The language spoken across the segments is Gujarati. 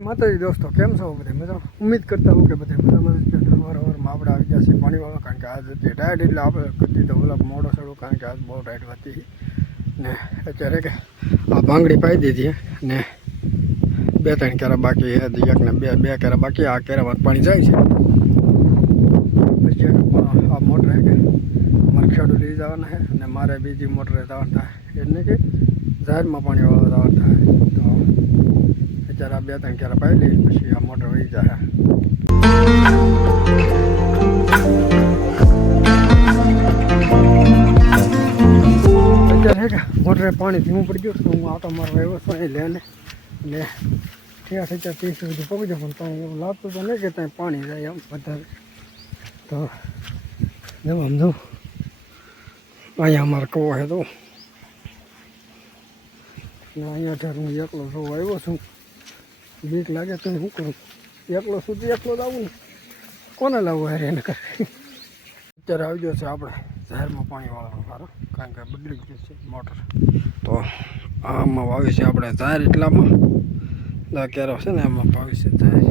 માતાજી દોસ્તો કેમ છો બધે મજા ઉમ્મીદ કરતા હું કે બધે મજામાં જ છે સવારમાં આપણે આવી ગયા છીએ પાણીવાળો કારણ કે આજ હતી ટાઈટ એટલે આપણે કરી દીધો ઓલા મોડો સડું કારણ કે આજ બહુ ટાઈટ હતી ને અત્યારે કે આ ભાંગડી પાઈ દીધી ને 2-3 કેરા બાકી હતી એક ને બે કેરા બાકી આ કેરામાં પાણી જાય છે પછી આ મોટર કે મારે ખેડૂત લઈ જવાના છે અને મારે બીજી મોટરે જવાનું થાય એટલે કે જાહેરમાં પાણીવાળો જવાનું થાય તો અત્યારે આ 2-3 કેરા પાઈ લઈ પછી આ મોટર વહી જાય અત્યારે મોટરે પાણી ધીમું પડી ગયું હું આટો મારવા આવ્યો છું અહીં લઈને એટલે 30 સુધી પગી જાઉં પણ ત્યાં એવું લાગતું તો નહીં કે ત્યાં પાણી જાય એમ વધારે તો જેમ સમજો અહીંયા અમારે કવો છે તો અહીંયા ત્યારે હું એકલો જોવા આવ્યો છું બીક લાગે તો શું કરું એકલો સુધી એકલો જ આવું ને કોને લાવવું યાર એને કરે અત્યારે આવી ગયો છે આપણે શહેરમાં પાણી વાળવાનો સારો કારણ કે બગડી ગયું છે મોટર તો આમાં વાવી છે આપણે જાહેર એટલામાં કેરો છે ને એમાં વાવી છે જાહેર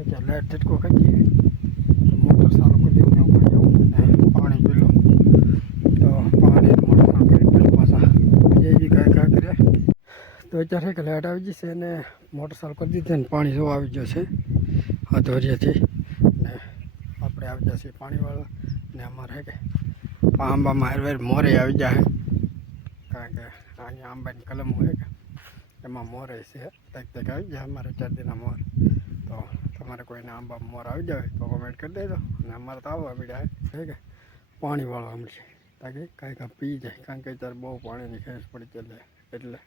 અત્યારે લાઈટ ઝટકો ખાઈ ગઈ મોટર ચાલુ કરી દઉં એવું કરી દઉં પાણી પીલું તો પાણી મોટર ચાલુ કરી પીલું પાછા એ બી કાંઈ કર્યા તો અત્યારે કે લાઇટ આવી જશે અને મોટર ચાલુ કરી દીધી ને પાણી જો આવી ગયો છે આ ધોરિયાથી ને આપણે આવી જશે પાણીવાળા ને અમારે કે આંબામાં હારવાર મોરે આવી જાય કારણ કે અહીંયા આંબાની કલમ હોય કે એમાં મોરે છે તક આવી જાય અમારે ચરદીના મોર તો તમારે કોઈને આંબામાં મોર આવી જાય તો કમેન્ટ કરી દેજો અને અમારે તો આવવા પડ્યા છે કે પાણીવાળો મળશે તાકી કાંઈ પી જાય કારણ કે અત્યારે બહુ પાણીની ખેંચ પડી ચાલે એટલે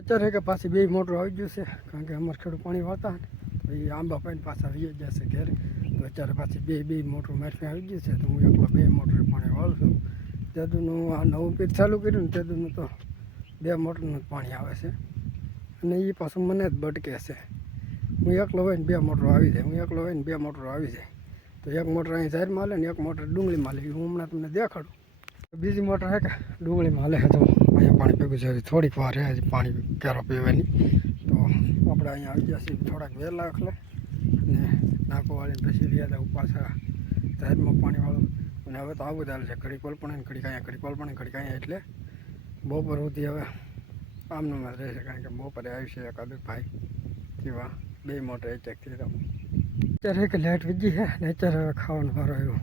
અત્યારે કે પાછી 2 મોટરો આવી ગયું છે કારણ કે અમારે ખેડૂત પાણી વાળતા ને તો એ આંબા પાઈને પાછા વી જશે ઘેરે તો અત્યારે પાછી બે મોટર મારી આવી ગયું છે તો હું એકલો 2 મોટરે પાણી વાળું છું તેદુનું આ નવું પીઠ ચાલુ કર્યું ને તેદુનું તો 2 મોટરનું પાણી આવે છે અને એ પાછું મને જ બટકે છે હું એકલો હોય ને 2 મોટરો આવી જાય હું એકલો હોય ને 2 મોટરો આવી જાય તો એક મોટર અહીં જાહેરમાં હાલે ને એક મોટર ડુંગળીમાં હાલે હું હમણાં તમને દેખાડું બીજી મોટર છે કે ડુંગળીમાં હાલે તો અહીંયા પાણી ભેગું છે થોડીક વાર રહે હજી પાણી કેરો પીવાની તો આપણે અહીંયા આવી ગયા છીએ થોડાક વહેલા એટલે અને નાકો વાળીને પછી રહ્યા હતા પાછા જાહેરમાં પાણીવાળું અને હવે તો આવું ચાલે છે ઘડીક કોલપણે ઘડીક અહીંયા ઘડીક કોલપણે ઘડીક અહીંયા એટલે બપોર સુધી હવે આમનું જ રહેશે કારણ કે બપોરે આવી છે એકાદ ભાઈ જેવા 2 મોટર એકથી તો અત્યારે એક લાઇટ વીજી છે ને અત્યારે હવે ખાવાનો વારો આવ્યો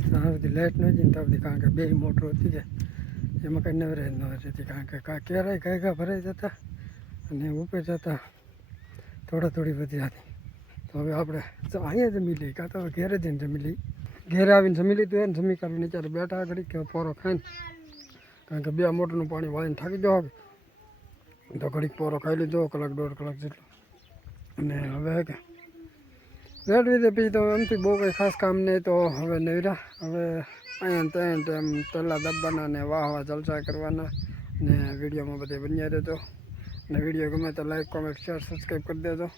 ત્યાં સુધી લાઇટ ન જઈને ત્યાં સુધી કારણ કે 2 મોટરો હતી કે એમાં કંઈ નવરે ન રહેતી કારણ કે ક્યારેય ગાયગા ભરાઈ જતા અને ઉપર જતા થોડી બધી હતી તો હવે આપણે અહીંયા જમી લઈએ કાં તો ઘેરે જઈને જમી લઈએ ઘેરે આવીને જમી લીધું એને જમી કાઢીને ત્યારે બેઠા ઘડી કે પોરો ખાઈને કારણ કે 2 મોટરનું પાણી વાળીને થાકી જાઓ તો ઘડીક પોરો ખાઈ લીધો 1-1.5 કલાક જેટલો અને હવે કે રેડ વિધે પછી તો એમથી બહુ કંઈ ખાસ કામ નહીં તો હવે નવરા હવે અહીંયા ત્યાં ટાઈમ તલા દબાના ને વાહ જલસા કરવાના ને વિડીયોમાં બધે બન્યા રહેતો ને વિડીયો ગમે તો લાઈક કોમેન્ટ શેર સબસ્ક્રાઈબ કરી દેજો